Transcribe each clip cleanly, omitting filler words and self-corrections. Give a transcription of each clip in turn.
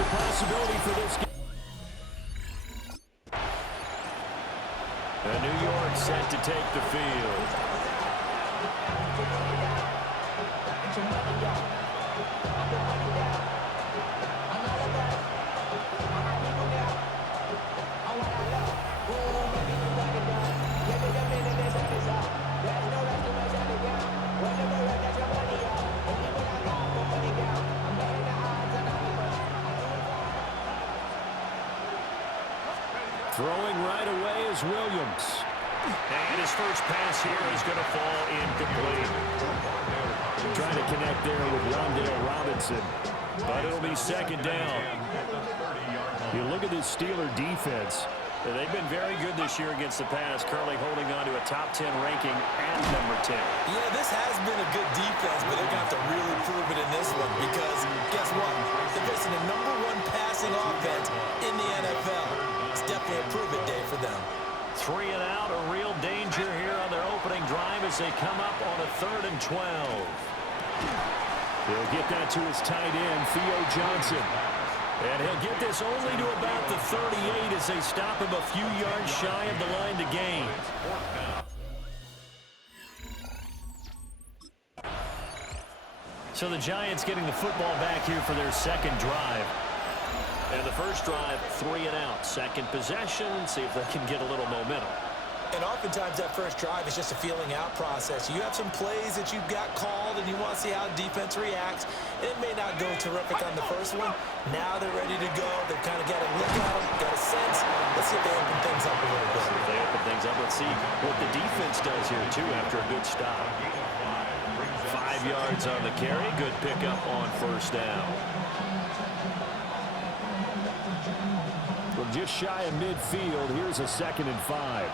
a possibility for this game. And New York set to take the field. Throwing right away is Williams. And his first pass here is going to fall incomplete. Trying to connect there with Rondale Robinson. But it'll be second down. You look at this Steeler defense. They've been very good this year against the pass, currently holding on to a top 10 ranking and number 10. Yeah, this has been a good defense, but they're going to have to really prove it in this one because, guess what? They're facing the #1 passing offense in the NFL. It's definitely a prove-it day for them. 3 and out, a real danger here on their opening drive as they come up on a 3rd and 12. He'll get that to his tight end, Theo Johnson. And he'll get this only to about the 38 as they stop him a few yards shy of the line to gain. So the Giants getting the football back here for their second drive. And the first drive, 3 and out. Second possession, see if they can get a little momentum. And oftentimes that first drive is just a feeling out process. You have some plays that you've got called and you want to see how defense reacts. It may not go terrific on the first one. Now they're ready to go. They've kind of got a look at them, got a sense. Let's see if they open things up a little bit. If they open things up, let's see what the defense does here, too, after a good stop. 5 yards on the carry. Good pickup on first down. From just shy of midfield, here's a 2nd and 5.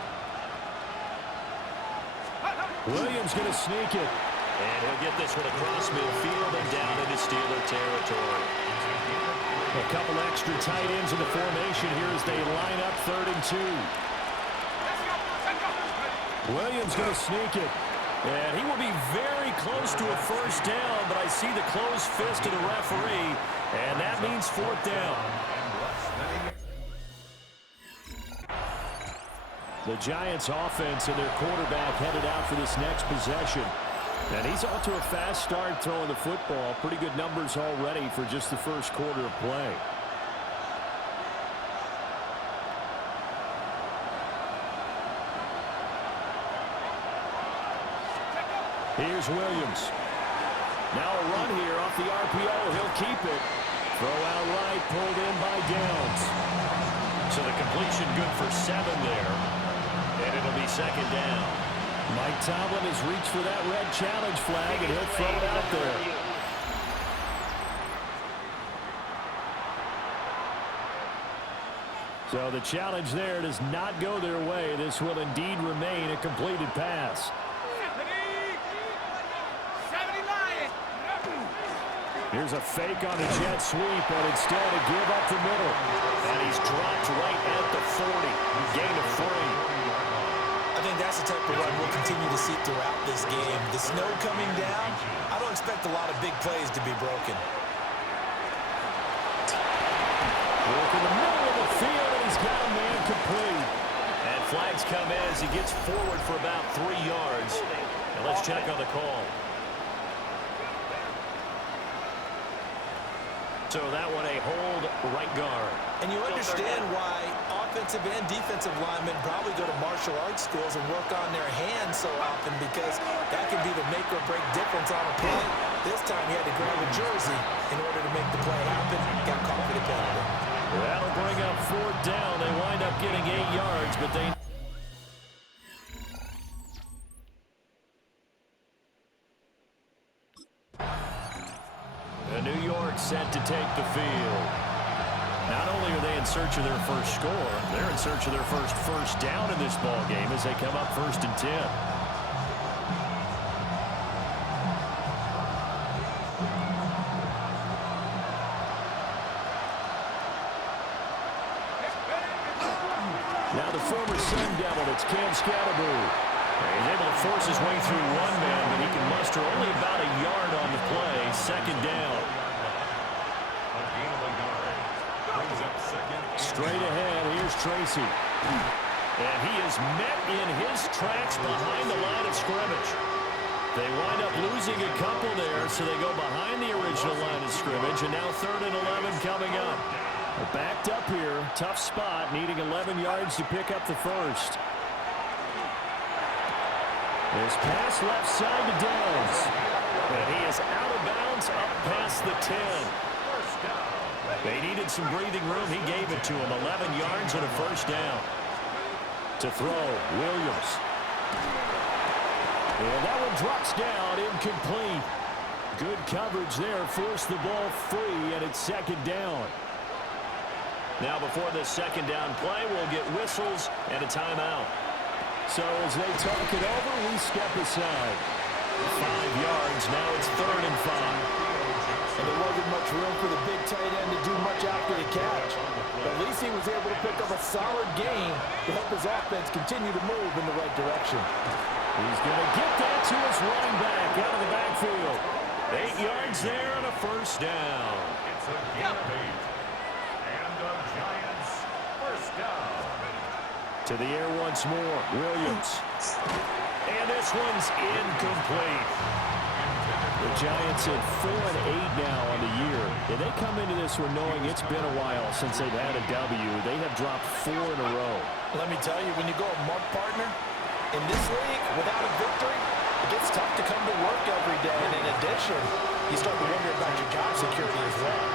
Williams going to sneak it. And he'll get this one across midfield and down into Steeler territory. A couple extra tight ends in the formation here as they line up 3rd and 2. Williams going to sneak it. And he will be very close to a first down, but I see the closed fist of the referee, and that means 4th down. The Giants offense and their quarterback headed out for this next possession. And he's off to a fast start throwing the football. Pretty good numbers already for just the first quarter of play. Here's Williams. Now a run here off the RPO. He'll keep it. Throw out right, pulled in by Downs. So the completion good for 7 there. And it'll be second down. Mike Tomlin has reached for that red challenge flag, and he'll throw it out there. So the challenge there does not go their way. This will indeed remain a completed pass. Here's a fake on the jet sweep, but instead a give up the middle. And he's dropped right at the 40. Gain of 3. I think that's the type of run we'll continue to see throughout this game. The snow coming down, I don't expect a lot of big plays to be broken. Work in the middle of the field, and he's got a man complete. And flags come in as he gets forward for about 3 yards. And let's check on the call. So that one a hold right guard. And you understand why offensive and defensive linemen probably go to martial arts schools and work on their hands so often, because that can be the make or break difference on a play. This time he had to grab a jersey in order to make the play happen. Got caught for the penalty. That'll bring up 4th down. They wind up getting 8 yards, but they... New York set to take the field. Not only are they in search of their first score, they're in search of their first down in this ball game as they come up 1st and 10. Now the former Sun Devil, it's Cam Scatterboo. He's able to force his way through one man, but he can muster only about a yard on the play. 2nd down. Straight ahead, here's Tracy. And he is met in his tracks behind the line of scrimmage. They wind up losing a couple there, so they go behind the original line of scrimmage, and now 3rd and 11 coming up. They're backed up here. Tough spot, needing 11 yards to pick up the first. This pass left side to Downs. And he is out of bounds up past the 10. They needed some breathing room. He gave it to him. 11 yards and a first down. To throw, Williams. And that one drops down, incomplete. Good coverage there, forced the ball free, and it's 2nd down. Now before this 2nd down play, we'll get whistles and a timeout. So as they talk it over, we step aside. 5 yards, now it's 3rd and 5. And there wasn't much room for the big tight end to do much after the catch. But at least he was able to pick up a solid gain to help his offense continue to move in the right direction. He's going to get that to his running back out of the backfield. 8 yards there and a first down. It's a gain of 8. And the Giants first down. To the air once more, Williams. And this one's incomplete. The Giants at 4-8 now on the year. And they come into this one knowing it's been a while since they've had a W. They have dropped 4 in a row. Let me tell you, when you go a month partner, in this league, without a victory, it gets tough to come to work every day. And in addition, you start to wonder about your job security as well.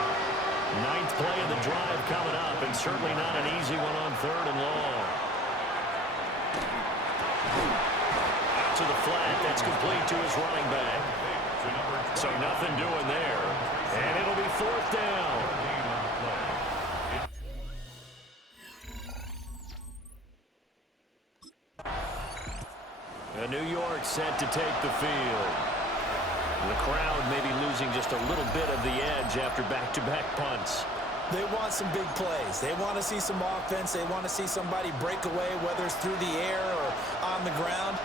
9th play of the drive coming up, and certainly not an easy one on 3rd and long. Out to the flat, that's complete to his running back. So nothing doing there. And it'll be 4th down. New York set to take the field. The crowd maybe losing just a little bit of the edge after back-to-back punts. They want some big plays. They want to see some offense. They want to see somebody break away, whether it's through the air or on the ground.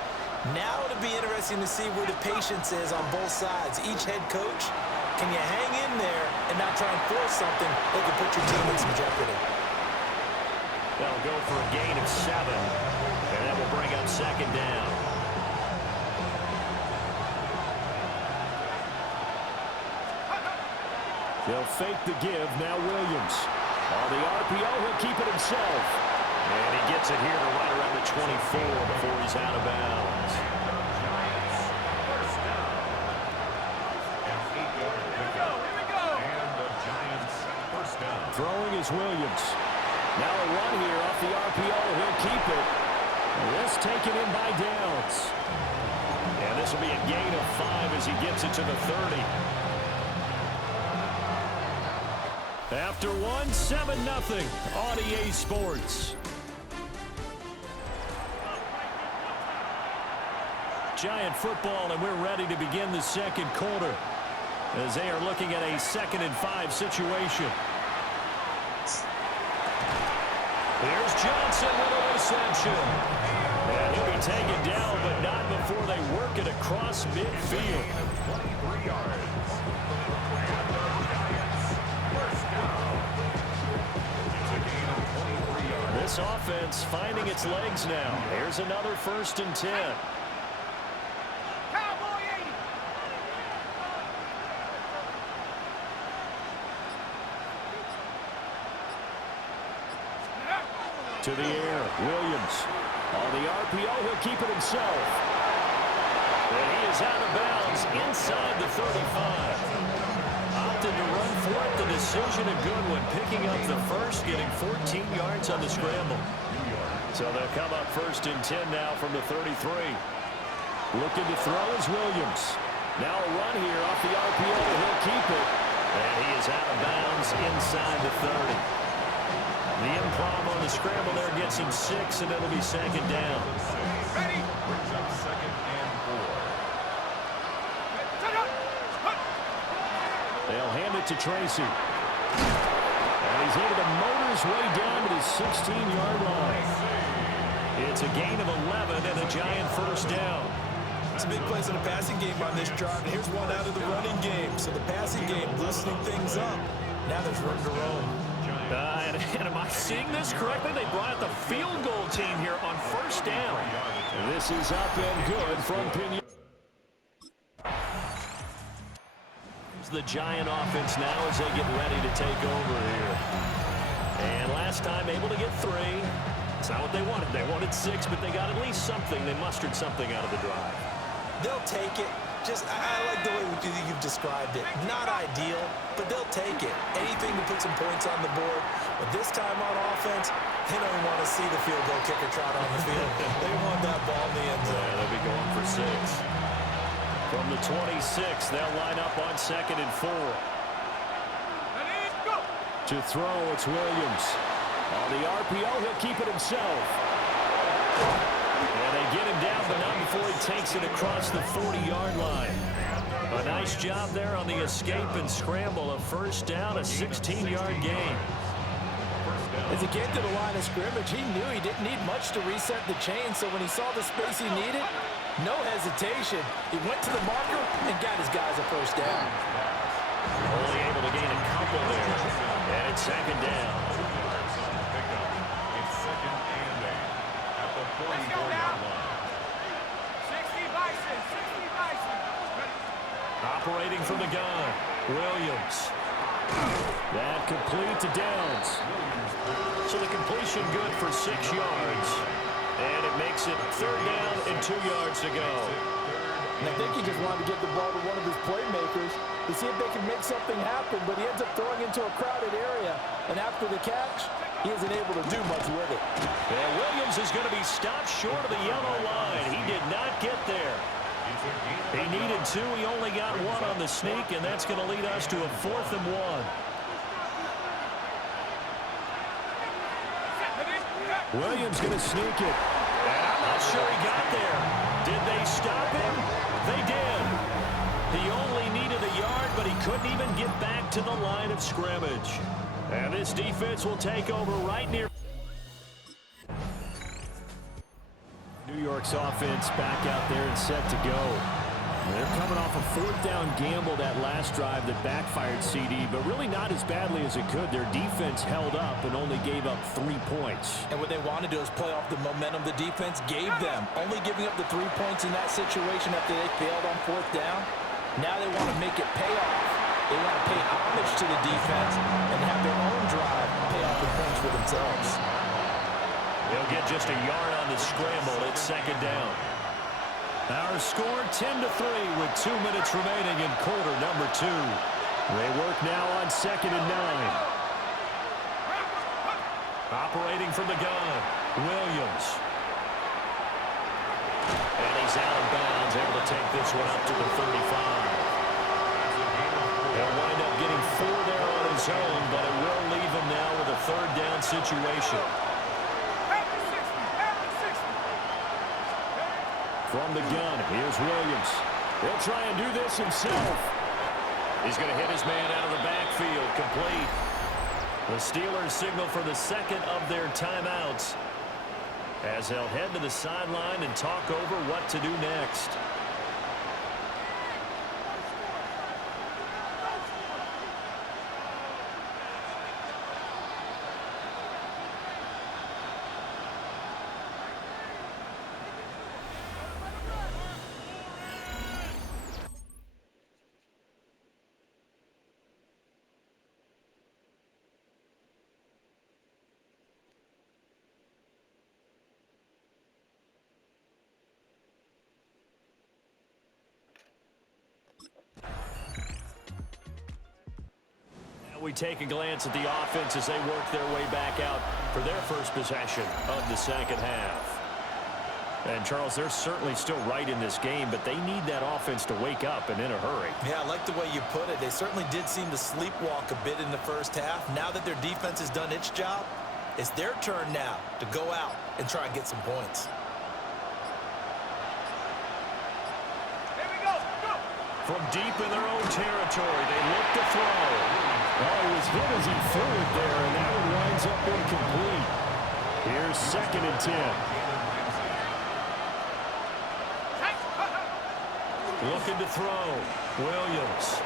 Now it'll be interesting to see where the patience is on both sides. Each head coach, can you hang in there and not try and force something that could put your team in some jeopardy? They'll go for a gain of 7, and that will bring up 2nd down. They'll fake the give. Now Williams. On the RPO, he'll keep it himself. And he gets it here to right around the 24 before he's out of bounds. Throwing is Williams. Now a run here off the RPO. He'll keep it. And this taken in by Downs. And this will be a gain of 5 as he gets it to the 30. After one, 7-0 on EA Sports. Giant football, and we're ready to begin the 2nd quarter as they are looking at a 2nd and 5 situation. Here's Johnson with a reception. And he'll be taken down, but not before they work it across midfield. 23 yards. This offense finding its legs now. Here's another 1st and 10. To the air, Williams. On the RPO, he'll keep it himself. And he is out of bounds inside the 35. Opted to run for it. The decision a good one. Picking up the first, getting 14 yards on the scramble. So they'll come up 1st and 10 now from the 33. Looking to throw is Williams. Now a run here off the RPO. He'll keep it. And he is out of bounds inside the 30. The improv on the scramble there gets him 6, and it'll be 2nd down. Ready? Brings up 2nd and 4. They'll hand it to Tracy. And he's able to motor his way down to the 16-yard line. It's a gain of 11 and a Giant first down. Some big plays in the passing game on this drive, and here's one out of the running game. So the passing game loosening things up. Now there's room to roam. And am I seeing this correctly? They brought out the field goal team here on first down. This is up and good from Pinion. The Giant offense now as they get ready to take over here. And last time able to get 3. It's not what they wanted. They wanted 6, but they got at least something. They mustered something out of the drive. They'll take it. I like the way you've described it. Not ideal, but they'll take it. Anything to put some points on the board. But this time on offense, they don't want to see the field goal kicker trot on the field. They want that ball in the end zone. Yeah, they'll be going for 6. From the 26, they'll line up on 2nd and 4. To throw, it's Williams. On the RPO, he'll keep it himself. And they get him down, but not before he takes it across the 40-yard line. A nice job there on the escape and scramble. A first down, a 16-yard gain. As he came to the line of scrimmage, he knew he didn't need much to reset the chain, so when he saw the space he needed, no hesitation. He went to the marker and got his guys a first down. Only able to gain a couple there. And it's 2nd down. It's 2nd and 8 at the 44-yard line. 60 Bison, 60 Bison. Operating from the gun, Williams. That complete to Downs. So the completion good for 6 yards. And it makes it 3rd down and 2 yards to go. And I think he just wanted to get the ball to one of his playmakers to see if they can make something happen, but he ends up throwing into a crowded area. And after the catch, he isn't able to do much with it. And Williams is going to be stopped short of the yellow line. He did not get there. He needed 2. He only got 1 on the sneak, and that's going to lead us to a 4th and 1. Williams going to sneak it. And I'm not sure he got there. Did they stop him? They did. He only needed a yard, but he couldn't even get back to the line of scrimmage. And this defense will take over right near. New York's offense back out there and set to go. They're coming off a 4th down gamble that last drive that backfired CD, but really not as badly as it could. Their defense held up and only gave up 3 points. And what they want to do is play off the momentum the defense gave them. Only giving up the 3 points in that situation after they failed on 4th down. Now they want to make it pay off. They want to pay homage to the defense and have their own drive pay off the points for themselves. They'll get just a yard on the scramble. It's 2nd down. Our score 10-3 with 2 minutes remaining in quarter number 2. They work now on 2nd and 9. Operating from the gun, Williams. And he's out of bounds, able to take this one up to the 35. He'll wind up getting 4 there on his own, but it will leave him now with a 3rd down situation. From the gun, here's Williams. He'll try and do this himself. He's going to hit his man out of the backfield, complete. The Steelers signal for the 2nd of their timeouts as they'll head to the sideline and talk over what to do next. We take a glance at the offense as they work their way back out for their first possession of the 2nd half. And, Charles, they're certainly still right in this game, but they need that offense to wake up and in a hurry. Yeah, I like the way you put it. They certainly did seem to sleepwalk a bit in the first half. Now that their defense has done its job, it's their turn now to go out and try and get some points. Here we go, go! From deep in their own territory, they look to throw. Oh, he was hit as he threw it there, and that one winds up incomplete. Here's 2nd and 10. Looking to throw. Williams.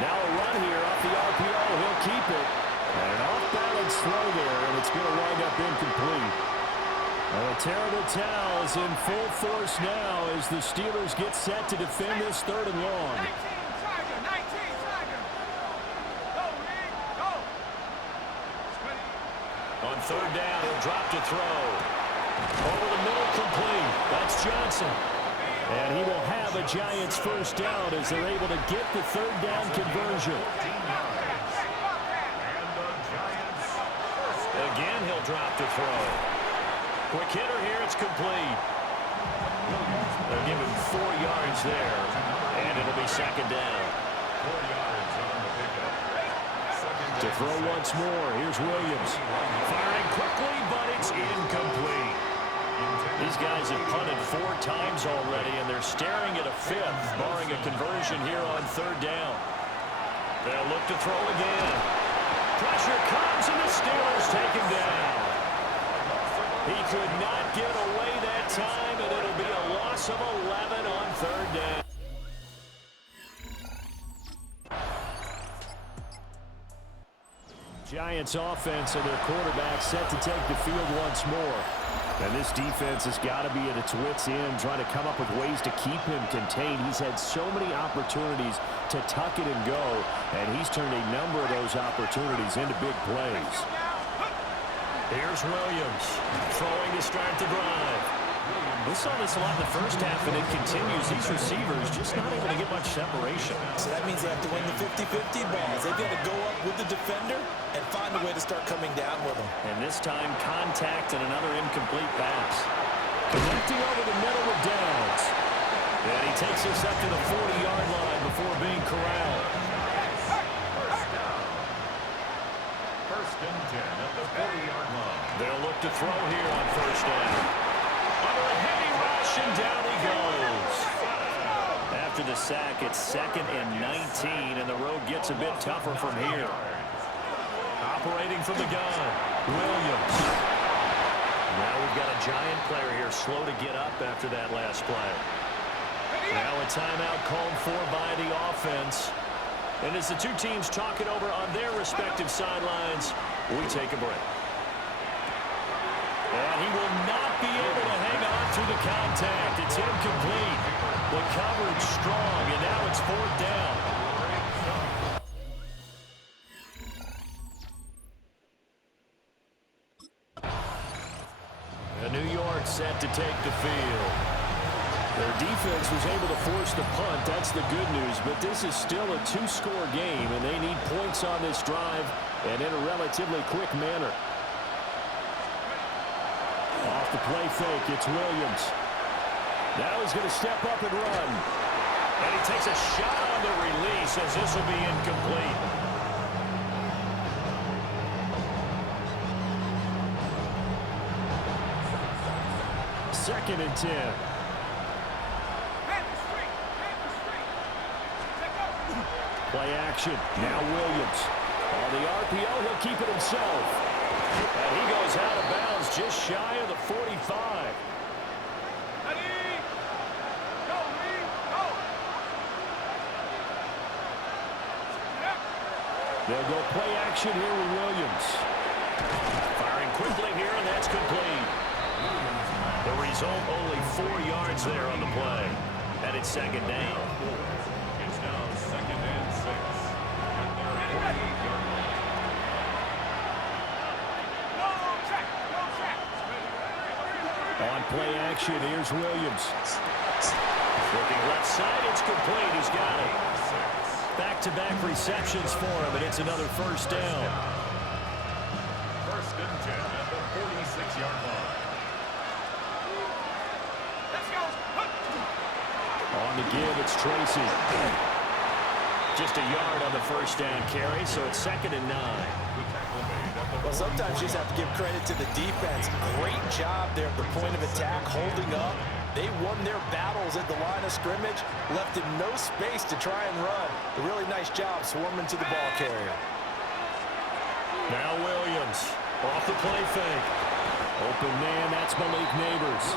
Now a run here off the RPO. He'll keep it. And an off-balance throw there, and it's going to wind up incomplete. Well, a terrible towel is in full force now as the Steelers get set to defend this 3rd and long. 19 Tiger. Go, Reed, go. On 3rd down, he'll drop to throw. Over the middle, complete. That's Johnson. And he will have a Giants first down as they're able to get the 3rd down conversion. Again, he'll drop to throw. Quick hitter here, it's complete. They'll give him 4 yards there, and it'll be 2nd down. 4 yards on the pickup. To throw once more, here's Williams. Firing quickly, but it's incomplete. These guys have punted 4 times already, and they're staring at a 5th, barring a conversion here on 3rd down. They'll look to throw again. Pressure comes, and the Steelers take him down. He could not get away that time, and it'll be a loss of 11 on 3rd down. Giants offense and their quarterback set to take the field once more. And this defense has got to be at its wits' end, trying to come up with ways to keep him contained. He's had so many opportunities to tuck it and go, and he's turned a number of those opportunities into big plays. Here's Williams, throwing to start the drive. We saw this a lot in the first half, and it continues. These receivers just not able to get much separation. So that means they have to win the 50-50 balls. They've got to go up with the defender and find a way to start coming down with them. And this time, contact and another incomplete pass. Connecting over the middle with Downs. And he takes us up to the 40-yard line before being corralled. First and 10 at the 40-yard line. They'll look to throw here on 1st down. Under a heavy rush, and down he goes. After the sack, it's 2nd and 19, and the road gets a bit tougher from here. Operating from the gun, Williams. Now we've got a Giant player here slow to get up after that last play. Now a timeout called for by the offense. And as the 2 teams talk it over on their respective sidelines, we take a break. And he will not be able to hang on through the contact. It's incomplete. The coverage strong, and now it's 4th down. New York set to take the field. Their defense was able to force the punt. That's the good news, but this is still a 2-score game, and they need points on this drive and in a relatively quick manner. Off the play fake, it's Williams. Now he's going to step up and run. And he takes a shot on the release as this will be incomplete. 2nd and 10. Play action. Now Williams. On the RPO, he'll keep it himself. And he goes out of bounds just shy of the 45. They'll go play action here with Williams. Firing quickly here, and that's complete. The result, only 4 yards there on the play. And it's 2nd down. It's now 2nd and 6 at their 48-yard line. On play action, here's Williams. Looking left side, it's complete. He's got it. Back-to-back receptions for him, and it's another 1st down. 1st and 10 at the 46-yard line. On the give, it's Tracy. Just a yard on the 1st down carry, so it's 2nd and 9. Well, sometimes you just have to give credit to the defense. Great job there at the point of attack, holding up. They won their battles at the line of scrimmage, left him no space to try and run. A really nice job swarming to the ball carrier. Now Williams, off the play fake. Open man, that's Malik Neighbors.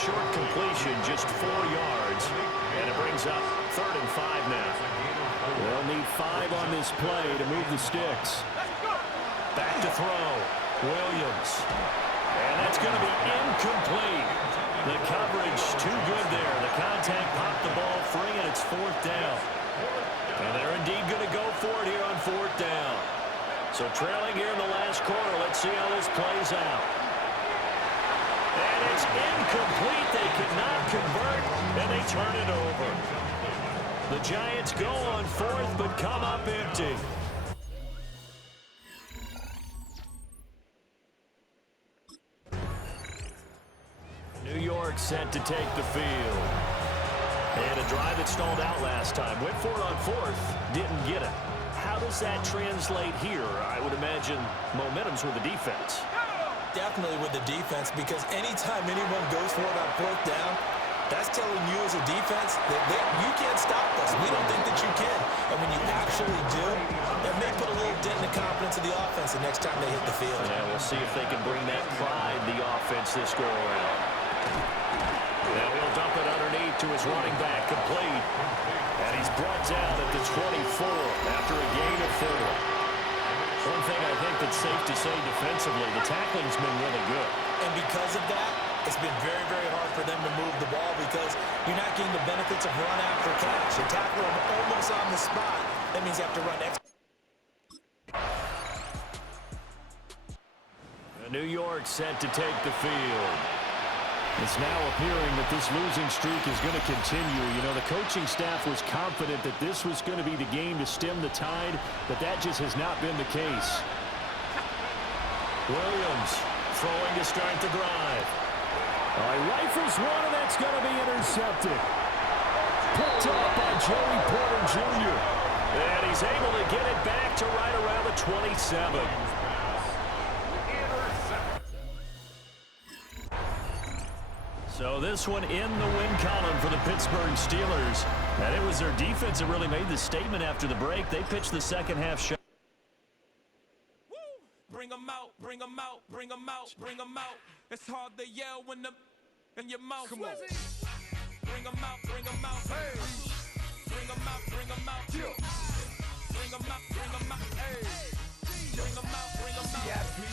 Short completion, just 4 yards, and it brings up 3rd and 5 now. They'll need 5 on this play to move the sticks. Back to throw. Williams. And that's going to be incomplete. The coverage too good there. The contact popped the ball free, and it's 4th down. And they're indeed going to go for it here on 4th down. So trailing here in the last quarter. Let's see how this plays out. And it's incomplete. They could not convert, and they turn it over. The Giants go on 4th, but come up empty. New York set to take the field. And a drive that stalled out last time. Went for it on 4th, didn't get it. How does that translate here? I would imagine momentum's with the defense. Definitely with the defense, because anytime anyone goes for it on 4th down, that's telling you as a defense that you can't stop us. We don't think that you can. And when you actually do, that may put a little dent in the confidence of the offense the next time they hit the field. Yeah, we'll see if they can bring that pride the offense this go around. Now he'll dump it underneath to his running back, complete. And he's brought down at the 24 after a gain of 4. One thing I think that's safe to say defensively, the tackling's been really good. And because of that, it's been very, very hard for them to move the ball because you're not getting the benefits of run after catch. You tackle them almost on the spot. That means you have to run extra. New York set to take the field. It's now appearing that this losing streak is going to continue. You know, the coaching staff was confident that this was going to be the game to stem the tide, but that just has not been the case. Williams throwing to start the drive. Rifles one, and that's going to be intercepted. Picked up by Joey Porter Jr. And he's able to get it back to right around the 27. So this one in the win column for the Pittsburgh Steelers. And it was their defense that really made the statement after the break. They pitched the second half shot. Bring them out, bring them out, bring them out, bring them out. It's hard to yell when the in your mouth. Come on. Bring them out, bring them out. Hey. Bring them out, bring them out. Bring them out, bring them out. Hey. Bring them out, bring them out. Yes, me.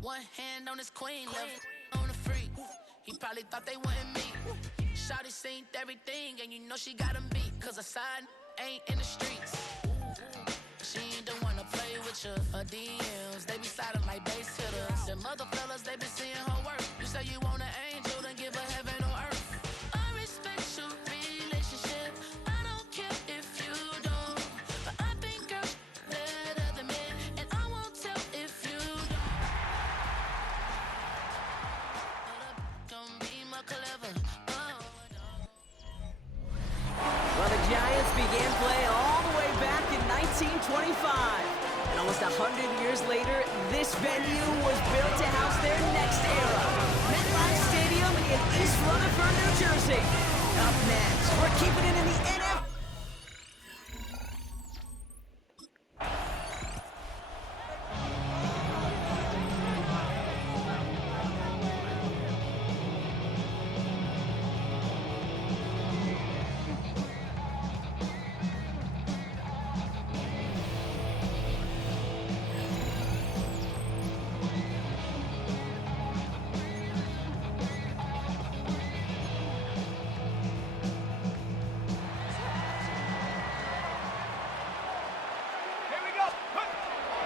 One hand on his queen, left on the freak. He probably thought they wanted me. Shawty seen everything, and you know she got him beat. Cause a side ain't in the streets. She ain't the one to play with you. Her DMs, they be sliding like base hitters. Them other fellas, they be seeing her work. You say you want an angel, then give her heaven on earth. I respect your relationship. I don't care if you don't. But I think girls better than men. And I won't tell if you don't. Don't be more clever. Well, the Giants began play all the way back in 1925. And almost 100 years later, this venue was built to house their next era. MetLife Stadium in East Rutherford, New Jersey. Up next, we're keeping it in the NFL.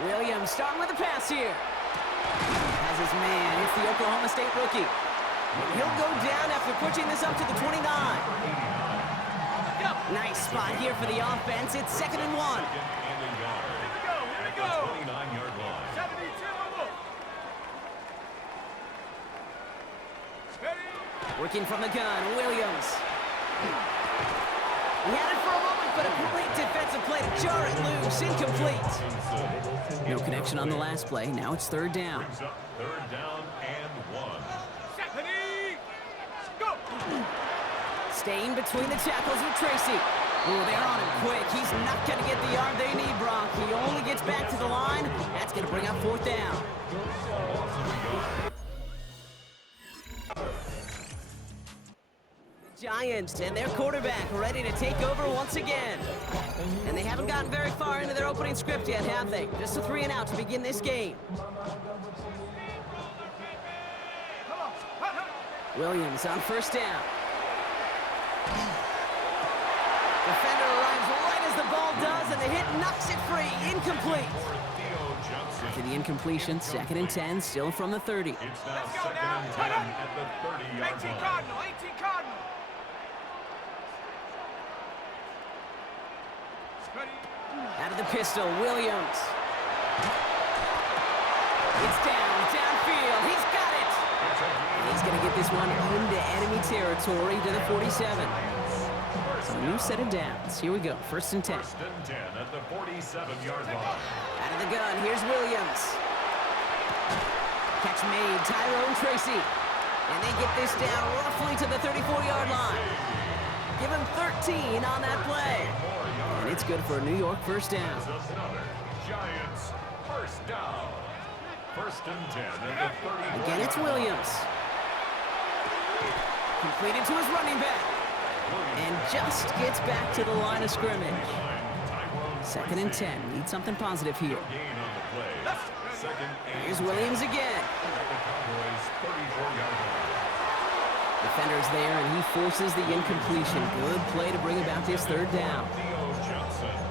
Williams starting with the pass here. Has his man. It's the Oklahoma State rookie. He'll go down after pushing this up to the 29. Nice spot here for the offense. It's 2nd and 1. Here we go. 29-yard line. 72. Working from the gun, Williams. He had it for a moment, but a great defensive play to jar it loose. Incomplete. No connection on the last play. Now it's 3rd down. Brings up 3rd down and 1. Staying between the tackles with Tracy. Oh, they're on him quick. He's not going to get the yard they need, Brock. He only gets back to the line. That's going to bring up 4th down. Giants and their quarterback ready to take over once again. And they haven't gotten very far into their opening script yet, have they? Just a 3-and-out to begin this game. Williams on 1st down. Defender arrives right as the ball does, and the hit knocks it free. Incomplete. After the incompletion, 2nd and 10, still from the 30. It's now 2nd and 10 at the 30-yard line. 18 Cardinal. Out of the pistol, Williams. It's downfield. He's got it. And he's going to get this one into enemy territory to the 47. So a new set of downs. Here we go, 1st and 10. 1st and 10 at the 47-yard line. Out of the gun, here's Williams. Catch made, Tyrone Tracy. And they get this down roughly to the 34-yard line. Give him 13 on that play. And it's good for a New York 1st down. Giants 1st down. 1st and 10 at the 30. Again, it's Williams. Completed to his running back. And just gets back to the line of scrimmage. 2nd and 10. Need something positive here. Here's Williams again. Defender's there, and he forces the incompletion. Good play to bring about this 3rd down.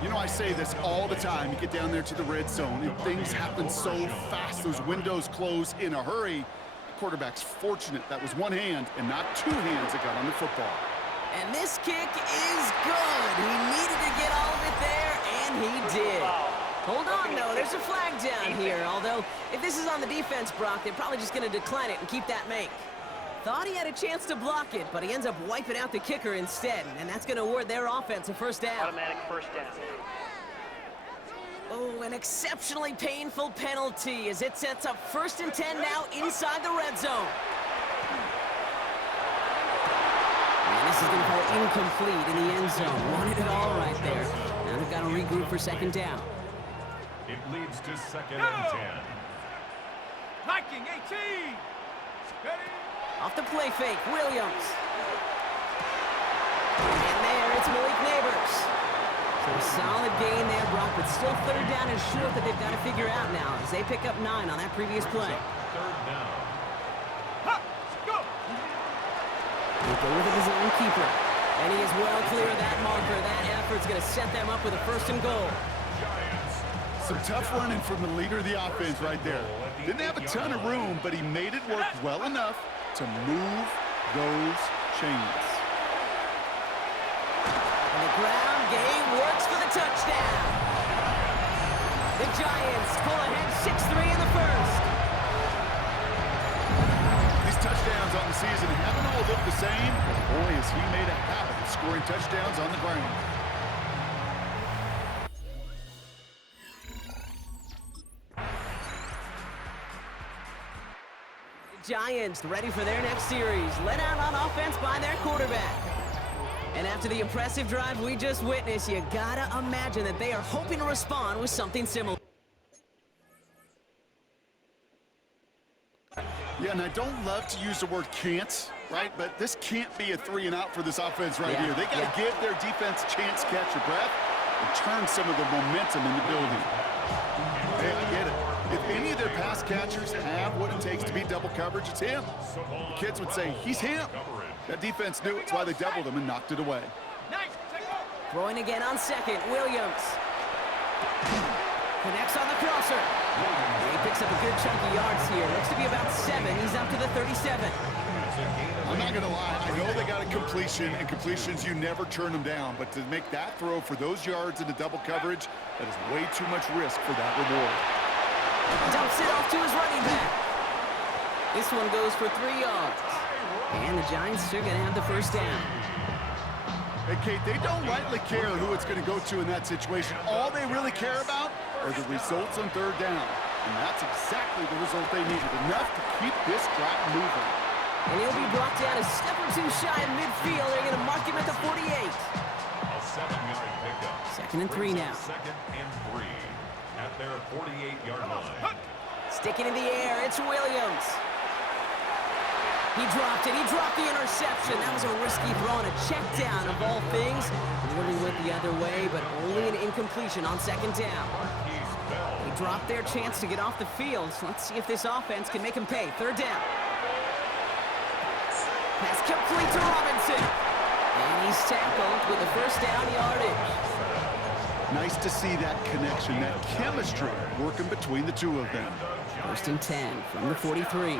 You know, I say this all the time. You get down there to the red zone, and things happen so fast. Those windows close in a hurry. The quarterback's fortunate that was one hand and not 2 hands that got on the football. And this kick is good. He needed to get all of it there, and he did. Hold on, though. There's a flag down here. Although, if this is on the defense, Brock, they're probably just going to decline it and keep that make. Thought he had a chance to block it, but he ends up wiping out the kicker instead, and that's going to award their offense a 1st down. Automatic 1st down. Oh, an exceptionally painful penalty as it sets up 1st and 10 now inside the red zone. And this is going to fall incomplete in the end zone. Wanted it all right there. Now they've got to regroup for 2nd down. It leads to 2nd and 10. Viking 18. Ready? Off the play fake, Williams. And there, it's Malik Neighbors. So a solid gain there, Brock, but still 3rd down and short that they've got to figure out now as they pick up 9 on that previous play. 3rd down. Go! He'll go with it as own keeper. And he is well clear of that marker. That effort's going to set them up with a 1st and goal. Some tough running from the leader of the offense right there. Didn't have a ton of room, but he made it work well enough to move those chains. And the ground game works for the touchdown. The Giants pull ahead 6-3 in the 1st. These touchdowns on the season haven't all looked the same, but boy, has he made a habit of scoring touchdowns on the ground. Giants ready for their next series, led out on offense by their quarterback. And after the impressive drive we just witnessed, you gotta imagine that they are hoping to respond with something similar. Yeah, and I don't love to use the word can't, right? But this can't be a 3 and out for this offense right here. They got to give their defense a chance to catch your breath and turn some of the momentum in the building. Hey, I get it. If any of their pass catchers have what it takes to beat double coverage, it's him. The kids would say, he's him. That defense knew it's why they doubled him and knocked it away. Throwing again on second, Williams. Connects on the crosser. He picks up a good chunk of yards here. Looks to be about 7. He's up to the 37. I'm not going to lie. I know they got a completion, and completions, you never turn them down. But to make that throw for those yards into double coverage, that is way too much risk for that reward. Dumps it off to his running back. This one goes for 3 yards. And the Giants are going to have the first down. Hey, Kate, they don't lightly care who it's going to go to in that situation. All they really care about are the results on third down. And that's exactly the result they needed. Enough to keep this drive moving. And he'll be brought down a step or 2 shy of midfield. They're going to mark him at the 48. A 7-yard pickup. Second and 3 now. Second and 3 at their 48-yard line. Sticking in the air, it's Williams. He dropped it. He dropped the interception. That was a risky throw and a check down of all things. Nearly went the other way, but only an incompletion on second down. They dropped their chance to get off the field. So let's see if this offense can make him pay. Third down. Pass complete to Robinson. And he's tackled with the first down yardage. Nice to see that connection, that chemistry working between the two of them. First and 10 from the 43.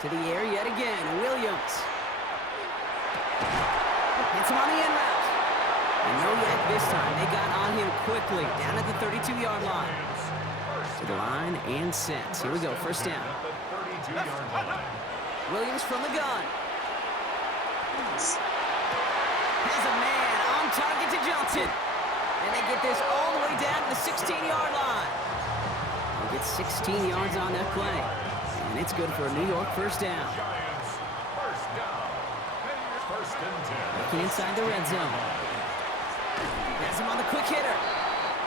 To the air yet again, Williams. Hits him on the end route. And no yak this time. They got on him quickly, down at the 32-yard line. To the line and set. Here we go, first down. Williams from the gun. Has a man on target to Johnson. And they get this all the way down to the 16-yard line. They get 16 yards on that play. And it's good for a New York first down. Looking inside the red zone. Has him on the quick hitter.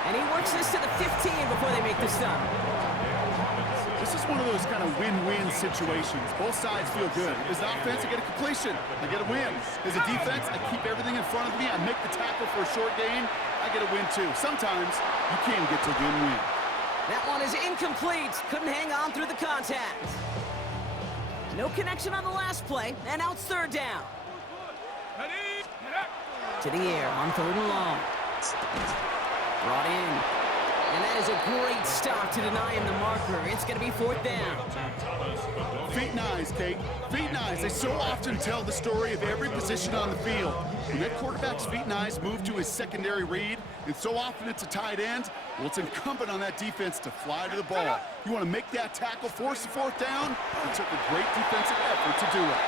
And he works this to the 15 before they make the stop. This is one of those kind of win-win situations. Both sides feel good. As an offense, I get a completion. I get a win. As a defense, I keep everything in front of me. I make the tackle for a short gain. I get a win, too. Sometimes you can get to win-win. That one is incomplete. Couldn't hang on through the contact. No connection on the last play, and now it's third down. To the air on third and long. Brought in. And that is a great stop to deny him the marker. It's going to be fourth down. Feet and eyes, Kate. Feet and eyes. They so often tell the story of every position on the field. When that quarterback's feet and eyes move to his secondary read, and so often it's a tight end, well, it's incumbent on that defense to fly to the ball. You want to make that tackle, force the fourth down? It took a great defensive effort to do it.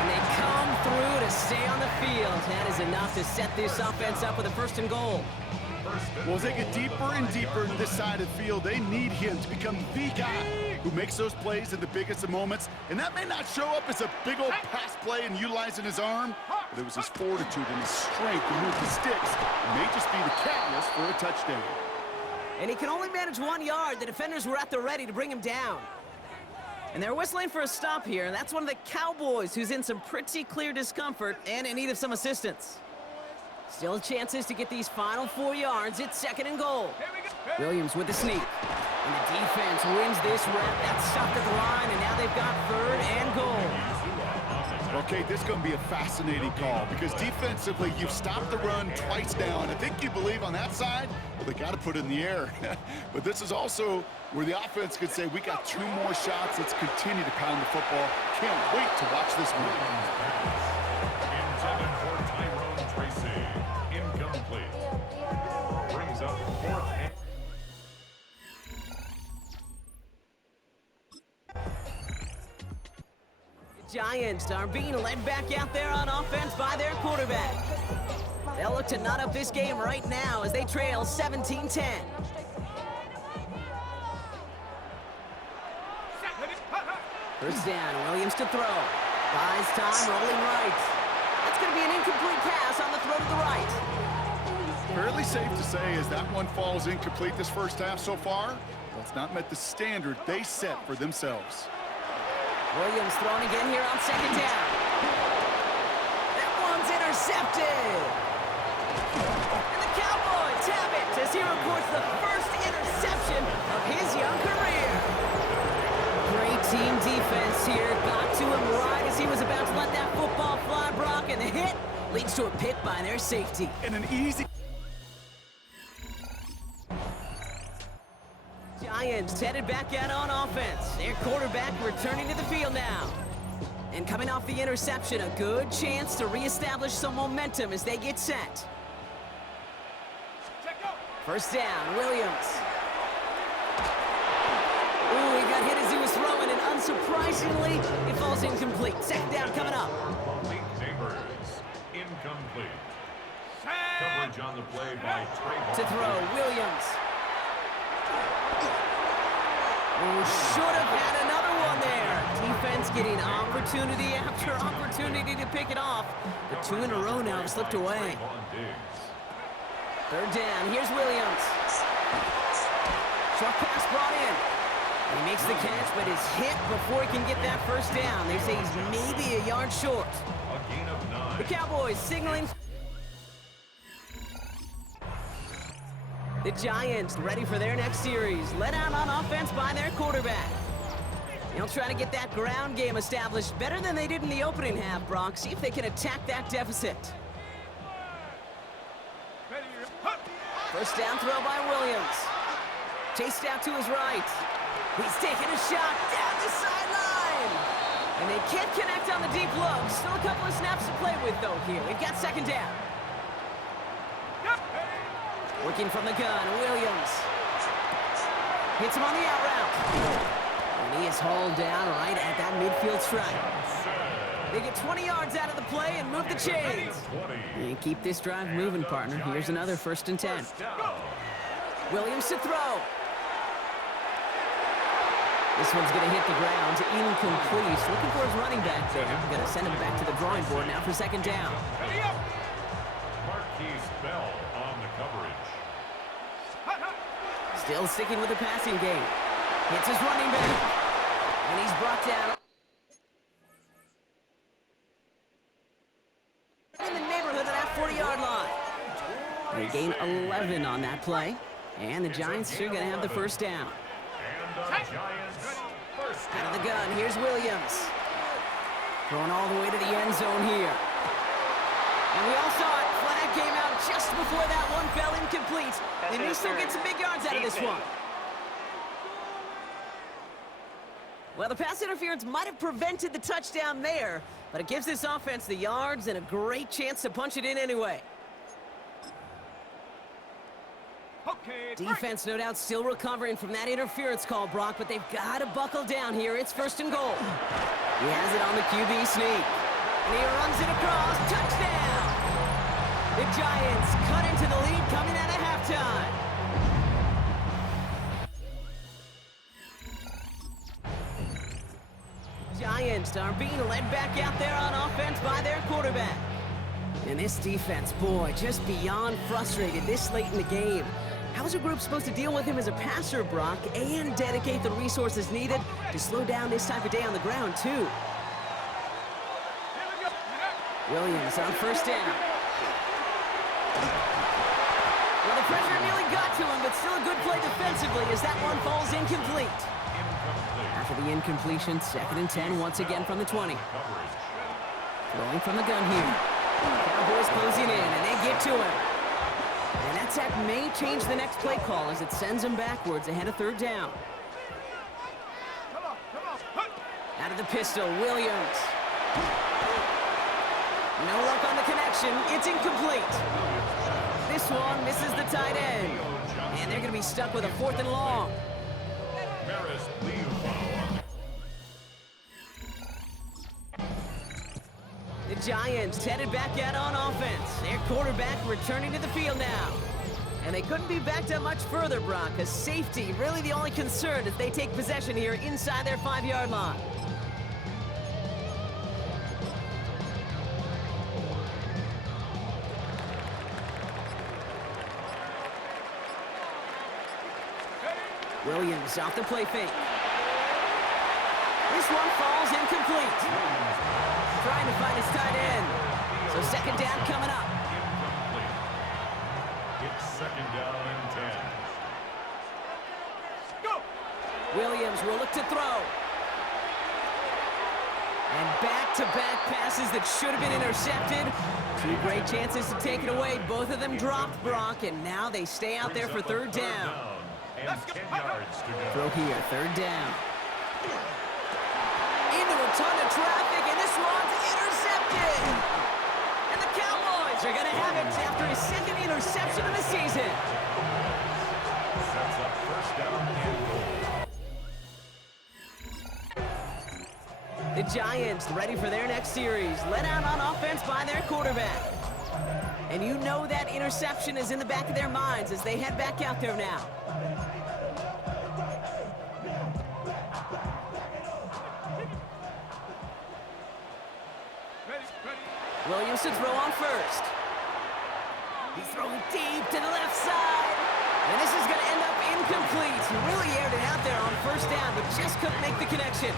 And they come through to stay on the field. That is enough to set this offense up with a first and goal. Well, as they get deeper and deeper into this side of the field, they need him to become the guy who makes those plays in the biggest of moments. And that may not show up as a big old pass play and utilizing his arm, but it was his fortitude and his strength to move the sticks. It may just be the catalyst for a touchdown. And he can only manage 1 yard. The defenders were at the ready to bring him down. And they're whistling for a stop here, and that's one of the Cowboys who's in some pretty clear discomfort and in need of some assistance. Still chances to get these final 4 yards. It's second and goal. Williams with the sneak. And the defense wins this rep. That's stopped at the line, and now they've got third and goal. Okay, this is going to be a fascinating call because defensively, you've stopped the run twice now, and I think you believe on that side, well, they got to put it in the air. But this is also where the offense could say, we got 2 more shots. Let's continue to pound the football. Can't wait to watch this one. Giants are being led back out there on offense by their quarterback. They'll look to knot up this game right now as they trail 17-10. First down, Williams to throw. Buys time, rolling right. That's going to be an incomplete pass on the throw to the right. Fairly safe to say as that one falls incomplete this first half so far, well, it's not met the standard they set for themselves. Williams throwing again here on second down. That one's intercepted. And the Cowboys have it as he reports the first interception of his young career. Great team defense here. Got to him right as he was about to let that football fly, Brock, and the hit leads to a pick by their safety. And an easy... Giants headed back out on offense. Their quarterback returning to the field now. And coming off the interception, a good chance to reestablish some momentum as they get set. First down, Williams. Ooh, he got hit as he was throwing, and unsurprisingly, it falls incomplete. Second down coming up. Neighbors, incomplete. Coverage on the play by Trayvon. To throw, Williams. Oh, should have had another one there. Defense getting opportunity after opportunity to pick it off. But two in a row now have slipped away. Third down, here's Williams. Short pass brought in. And he makes the catch, but is hit before he can get that first down. They say he's maybe a yard short. A gain of 9. The Cowboys signaling. The Giants ready for their next series. Led out on offense by their quarterback. They'll try to get that ground game established better than they did in the opening half, Brock. See if they can attack that deficit. First down throw by Williams. Chased out to his right. He's taking a shot down the sideline. And they can't connect on the deep look. Still a couple of snaps to play with, though, here. We've got second down. Working from the gun, Williams. Hits him on the out route. And he is hauled down right at that midfield stripe. They get 20 yards out of the play and move the chains. And keep this drive moving, partner. Here's another 1st and 10. Williams to throw. This one's going to hit the ground. Incomplete. Looking for his running back there. Going to send him back to the drawing board now for second down. Marquise Bell on the coverage. Still sticking with the passing game. Hits his running back. And he's brought down. In the neighborhood of that 40-yard line. They gain 11 on that play. And the Giants are going to have the first down. Out of the gun, here's Williams. Throwing all the way to the end zone here. And we all saw it. Flag came out just before that one fell incomplete. They may still get some big yards out of this one. Well, the pass interference might have prevented the touchdown there, but it gives this offense the yards and a great chance to punch it in anyway. Defense, no doubt, still recovering from that interference call, Brock, but they've got to buckle down here. It's 1st and goal. He has it on the QB sneak. And he runs it across. Touchdown! The Giants cut into the lead coming out of halftime. Giants are being led back out there on offense by their quarterback. And this defense, boy, just beyond frustrated this late in the game. How's a group supposed to deal with him as a passer, Brock, and dedicate the resources needed to slow down this type of day on the ground, too? Williams on first down. Well, the pressure nearly got to him, but still a good play defensively as that one falls incomplete. After the incompletion, 2nd and 10 once again from the 20. Throwing from the gun here. Cowboys closing in, and they get to him. And that sack may change the next play call as it sends them backwards ahead of 3rd down. Out of the pistol, Williams. No luck on the connection. It's incomplete. This one misses the tight end. And they're going to be stuck with a 4th and long. The Giants headed back out on offense. Their quarterback returning to the field now. And they couldn't be backed up much further, Brock, as safety really the only concern as they take possession here inside their 5-yard line. Williams off the play fake. This one falls incomplete. Trying to find his tight end. So second down coming up. It's second down and 10. Go! Williams will look to throw. And back-to-back passes that should have been intercepted. Two great chances to take it away. Both of them dropped, Brock, and now they stay out there for third down. And 10 yards to go. Throw here, third down. Into a ton of traffic, and this one's intercepted. And the Cowboys are going to have it after his second interception of the season. Sets up first down and goal. The Giants ready for their next series. Let out on offense by their quarterback. And you know that interception is in the back of their minds as they head back out there now. Williams to throw on first. He's throwing deep to the left side. And this is going to end up incomplete. He really aired it out there on first down, but just couldn't make the connection.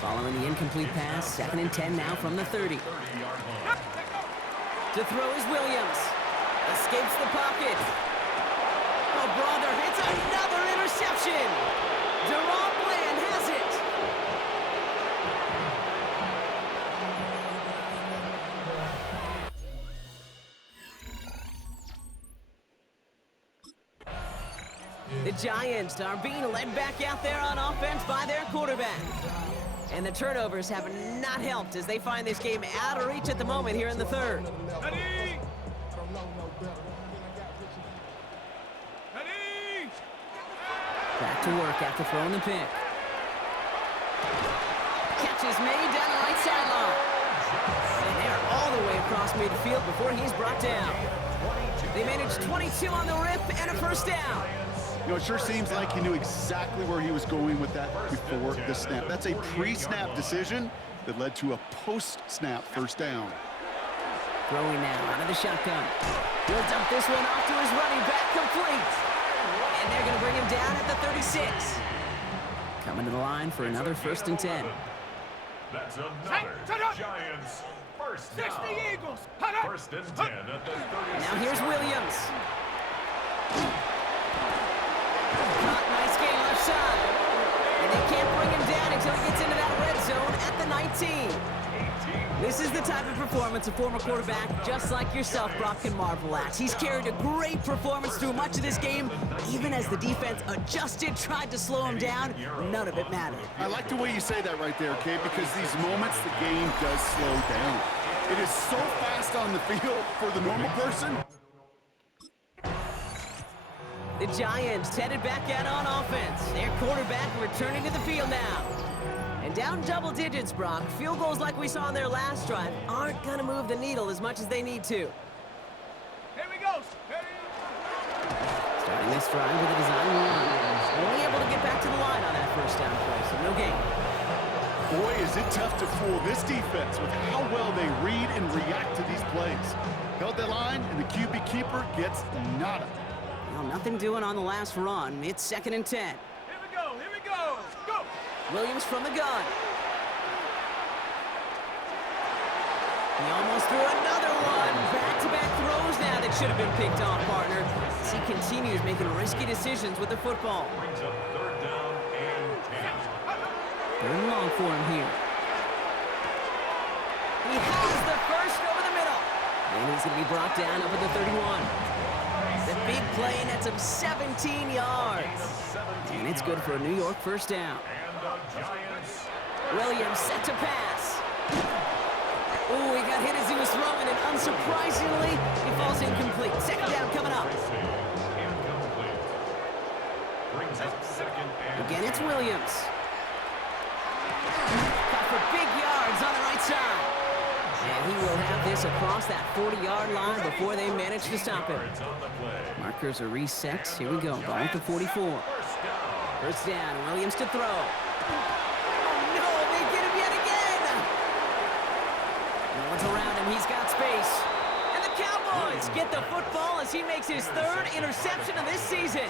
Following the incomplete pass, second and 10 now from the 30. To throw is Williams. Escapes the pocket. Oh, Brother hits another interception. Deron Bland has it. The Giants are being led back out there on offense by their quarterback. And the turnovers have not helped as they find this game out of reach at the moment here in the third. Ready? Ready? Back to work after throwing the pick. Catch is made down the right sideline. And they're all the way across midfield before he's brought down. They managed 22 on the rip and a first down. You know, it sure seems like he knew exactly where he was going with that before the snap. That's a pre-snap decision that led to a post-snap first down. Throwing now out of the shotgun. He'll dump this one off to his running back, complete. And they're going to bring him down at the 36. Coming to the line for another first and 10. That's another Giants first down. 60 Eagles. First and 10 at the 36. Now here's Williams. Caught, nice game left side. And they can't bring him down until he gets into that red zone at the 19. This is the type of performance a former quarterback just like yourself, Brock, can marvel at. He's carried a great performance through much of this game. Even as the defense adjusted, tried to slow him down, none of it mattered. I like the way you say that right there, Kate, because these moments the game does slow down. It is so fast on the field for the normal person. The Giants headed back out on offense. Their quarterback returning to the field now. And down double digits, Brock. Field goals like we saw on their last drive aren't going to move the needle as much as they need to. Here we go. Starting this drive with a design run. Only able to get back to the line on that first down play, so no gain. Boy, is it tough to fool this defense with how well they read and react to these plays. Held that line, and the QB keeper gets nada. Well, nothing doing on the last run. It's second and 10. Here we go. Here we go. Go. Williams from the gun. He almost threw another one. Back-to-back throws now that should have been picked off, partner. As he continues making risky decisions with the football. Brings up third down and 10. Third and long for him here. He has the first over the middle. And he's going to be brought down up at the 31. The big play nets him 17 yards. And it's good for a New York first down. Giants. Williams set to pass. Oh, he got hit as he was throwing, and unsurprisingly, he falls incomplete. Second down coming up. Incomplete. Brings up second and Again, it's Williams. Got for big yards on the right side. And he will have this across that 40-yard line before they manage to stop him. on the play. Markers are reset. Here we go. Ball at the 44. First down. Williams to throw. Oh, no. They get him yet again. No one's around him. He's got space. And the Cowboys get the football as he makes his third interception of this season.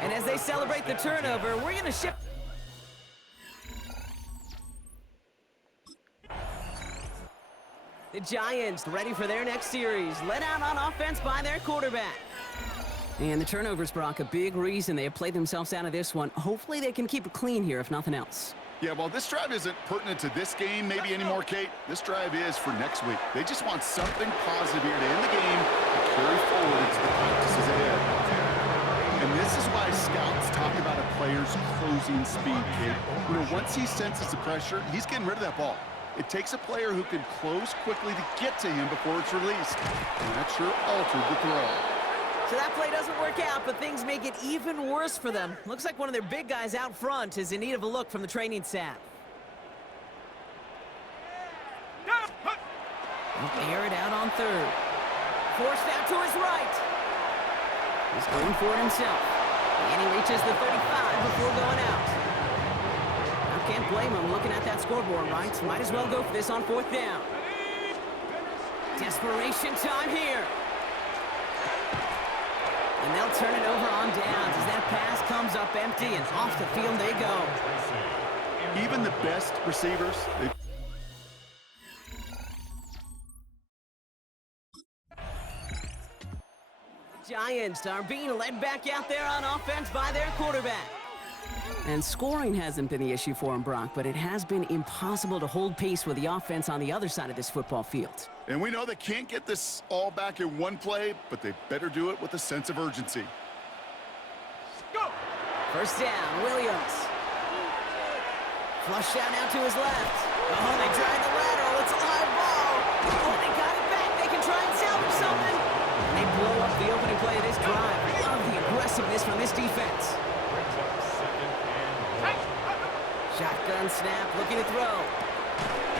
And as they celebrate the turnover, we're going to shift. The Giants ready for their next series, led out on offense by their quarterback. And the turnovers, Brock, a big reason they have played themselves out of this one. Hopefully they can keep it clean here, if nothing else. Yeah, well, this drive isn't pertinent to this game maybe anymore, Kate. This drive is for next week. They just want something positive here to end the game and carry forward into the practices ahead. And this is why scouts talk about a player's closing speed, Kate. You know, once he senses the pressure, he's getting rid of that ball. It takes a player who can close quickly to get to him before it's released. And that sure altered the throw. So that play doesn't work out, but things make it even worse for them. Looks like one of their big guys out front is in need of a look from the training staff. He'll air it out on third. Forced out to his right. He's going for it himself. And he reaches the 35 before going out. Now can't blame him looking at that scoreboard, right? Might as well go for this on fourth down. Desperation time here. And they'll turn it over on downs as that pass comes up empty and off the field they go. Even the best receivers, Giants are being led back out there on offense by their quarterback. And scoring hasn't been the issue for him, Brock, but it has been impossible to hold pace with the offense on the other side of this football field. And we know they can't get this all back in one play, but they better do it with a sense of urgency. Go! First down, Williams. Flush out now to his left. Oh, they tried the lateral. It's a live ball. Oh, they got it back. They can try and salvage something. They blow up the opening play of this drive. Love the aggressiveness from this defense. Shotgun snap, looking to throw.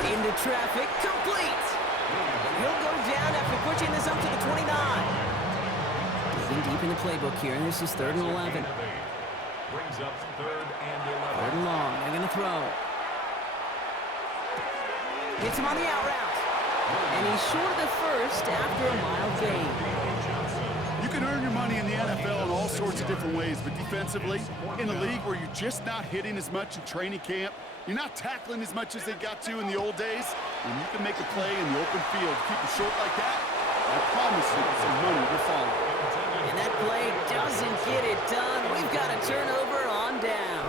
Into traffic, complete. He'll go down after pushing this up to the 29. Digging deep in the playbook here, and this is 3rd and 11. Brings up 3rd and 11. 3rd and long, they're going to throw. Hits him on the out route. And he's short of the first after a mild gain. You can earn your money in the NFL in all sorts of different ways, but defensively, in a league where you're just not hitting as much in training camp, you're not tackling as much as they got to in the old days, and you can make a play in the open field. Keep it short like that, I promise you some money will follow. And that play doesn't get it done. We've got a turnover on down.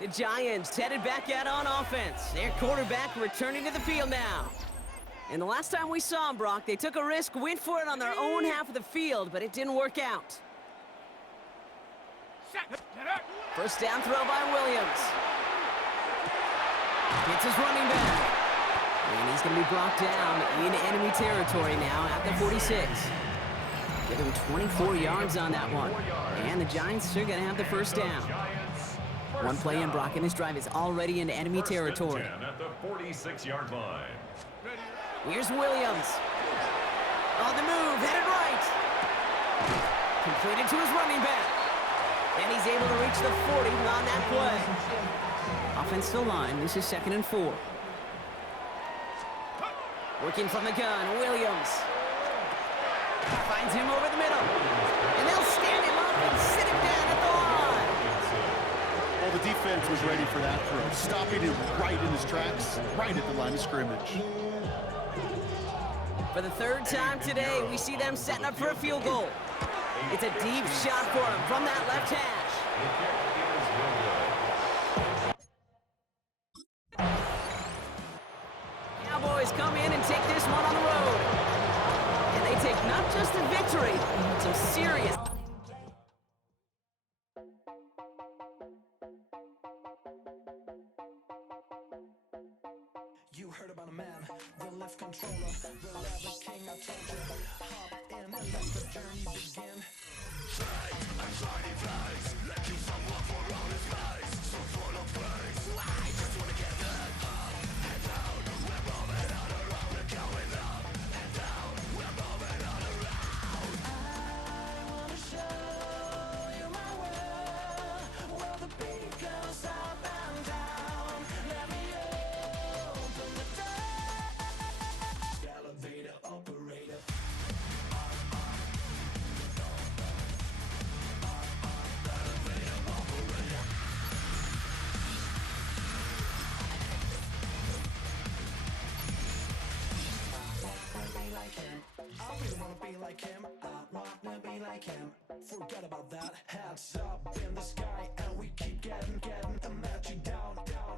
The Giants headed back out on offense. Their quarterback returning to the field now. And the last time we saw him, Brock, they took a risk, went for it on their own half of the field, but it didn't work out. First down throw by Williams. Hits his running back. And he's going to be brought down in enemy territory now at the 46. Give him 24 yards on that one. And the Giants are going to have the first down. One play in, Brock, and this drive is already into enemy territory. At the 46-yard line. Here's Williams. On the move, headed right. Completed to his running back. And he's able to reach the 40 on that play. Offensive line, this is 2nd and 4. Working from the gun, Williams. Finds him over the middle. And they'll stand him up and sit him down at the line. Well, the defense was ready for that throw, stopping him right in his tracks, right at the line of scrimmage. For the 3rd time today, we see them setting up for a field goal. It's a deep shot for him from that left hash. Cowboys come in and take this one on the road. And they take not just a victory, but some serious... You heard about a man, the left controller, the lever king, I told you. Hop in and let the journey begin. I wanna show you my world, where the beat goes up and down. Let me open the door. Elevator operator. like him. I really wanna be like him. I wanna be like him. Forget about that. Heads up in the sky, and we keep getting, and let you down.